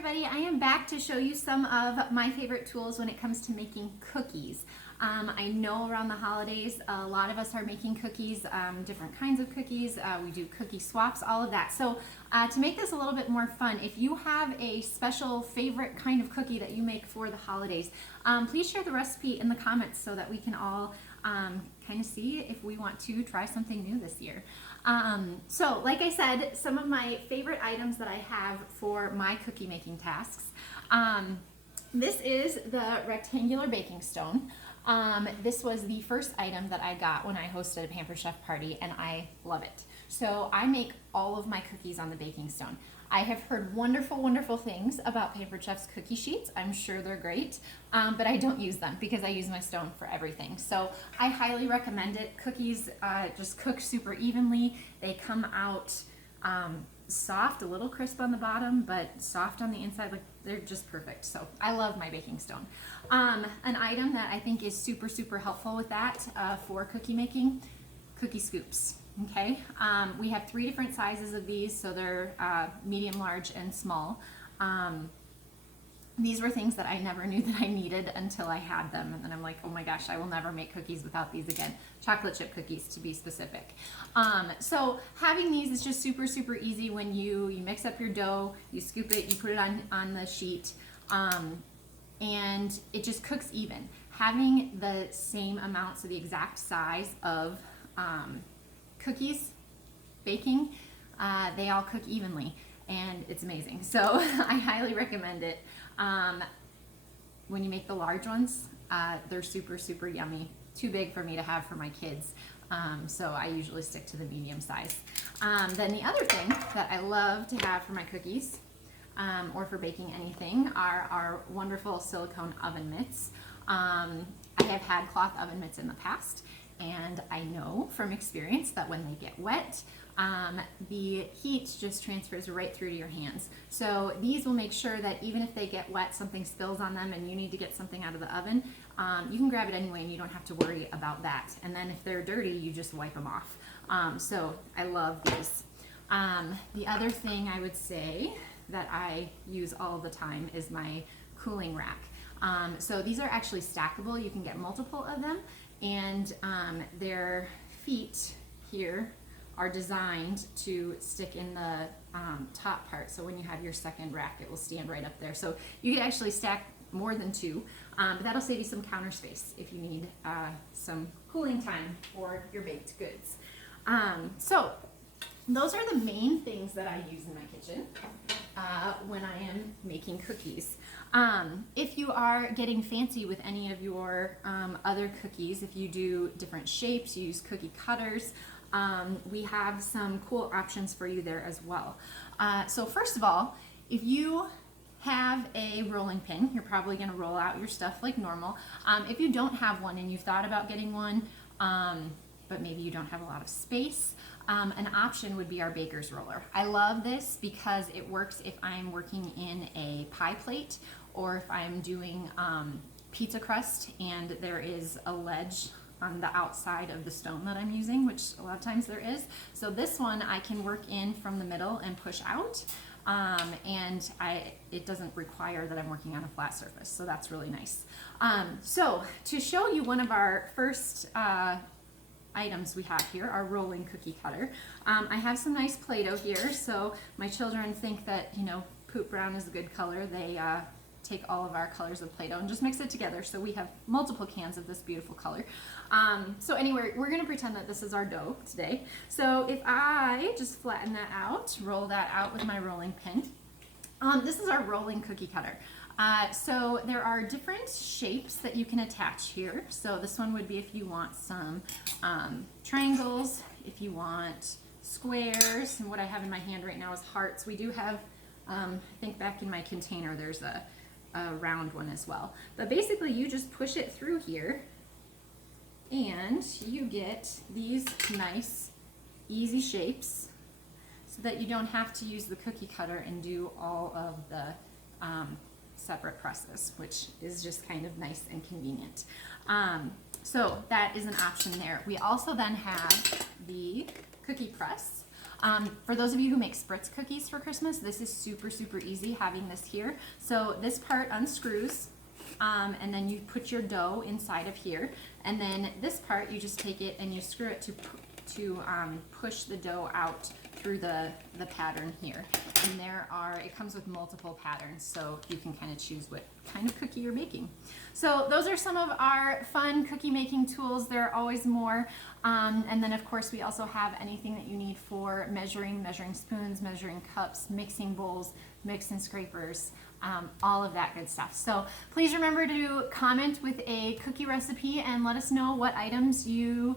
everybody, I am back to show you some of my favorite tools when it comes to making cookies. I know around the holidays a lot of us are making cookies, different kinds of cookies. We do cookie swaps, all of that. So to make this a little bit more fun, if you have a special favorite kind of cookie that you make for the holidays, please share the recipe in the comments so that we can all kind of see if we want to try something new this year. So like I said, some of my favorite items that I have for my cookie making tasks. This is the rectangular baking stone. This was the first item that I got when I hosted a Pampered Chef party, and I love it. So I make all of my cookies on the baking stone. I have heard wonderful, wonderful things about Pampered Chef's cookie sheets. I'm sure they're great, but I don't use them because I use my stone for everything. So I highly recommend it. Cookies just cook super evenly. They come out soft, a little crisp on the bottom, but soft on the inside. Like, they're just perfect. So I love my baking stone. An item that I think is super, super helpful with that for cookie making, cookie scoops. Okay, we have 3 different sizes of these, so they're medium, large, and small. These were things that I never knew that I needed until I had them, and then I'm like, oh my gosh, I will never make cookies without these again. Chocolate chip cookies, to be specific. So having these is just super, super easy. When you mix up your dough, you scoop it, you put it on the sheet, and it just cooks even. Having the same amount, so the exact size of cookies baking, they all cook evenly, and it's amazing. So I highly recommend it. When you make the large ones, they're super, super yummy. Too big for me to have for my kids, so I usually stick to the medium size. Then the other thing that I love to have for my cookies, or for baking anything, are our wonderful silicone oven mitts. I have had cloth oven mitts in the past, and I know from experience that when they get wet, the heat just transfers right through to your hands. So these will make sure that even if they get wet, something spills on them and you need to get something out of the oven, you can grab it anyway and you don't have to worry about that. And then if they're dirty, you just wipe them off. So I love these. The other thing I would say that I use all the time is my cooling rack. So these are actually stackable. You can get multiple of them, and their feet here are designed to stick in the top part. So when you have your second rack, it will stand right up there. So you can actually stack more than 2, but that'll save you some counter space if you need some cooling time for your baked goods. So those are the main things that I use in my kitchen when I am making cookies. If you are getting fancy with any of your other cookies, if you do different shapes, you use cookie cutters, we have some cool options for you there as well. So first of all, if you have a rolling pin, you're probably going to roll out your stuff like normal. If you don't have one and you've thought about getting one, but maybe you don't have a lot of space, an option would be our baker's roller. I love this because it works if I'm working in a pie plate, or if I'm doing pizza crust and there is a ledge on the outside of the stone that I'm using, which a lot of times there is. So this one I can work in from the middle and push out, and it doesn't require that I'm working on a flat surface, so that's really nice. So to show you one of our first items we have here, our rolling cookie cutter. I have some nice Play-Doh here, so my children think that, you know, poop brown is a good color. They take all of our colors of Play-Doh and just mix it together, so we have multiple cans of this beautiful color. So anyway, we're going to pretend that this is our dough today. So if I just flatten that out, roll that out with my rolling pin, this is our rolling cookie cutter. So there are different shapes that you can attach here. So this one would be if you want some triangles, if you want squares, and what I have in my hand right now is hearts. We do have, I think back in my container, there's a round one as well. But basically you just push it through here and you get these nice, easy shapes so that you don't have to use the cookie cutter and do all of the separate presses, which is just kind of nice and convenient. So that is an option there. We also then have the cookie press. For those of you who make spritz cookies for Christmas, this is super, super easy having this here. So this part unscrews, and then you put your dough inside of here. And then this part, you just take it and you screw it to push the dough out through the pattern here. And it comes with multiple patterns, so you can kind of choose what kind of cookie you're making. So those are some of our fun cookie making tools. There are always more. And then of course we also have anything that you need for measuring spoons, measuring cups, mixing bowls, mix and scrapers, all of that good stuff. So please remember to comment with a cookie recipe and let us know what items you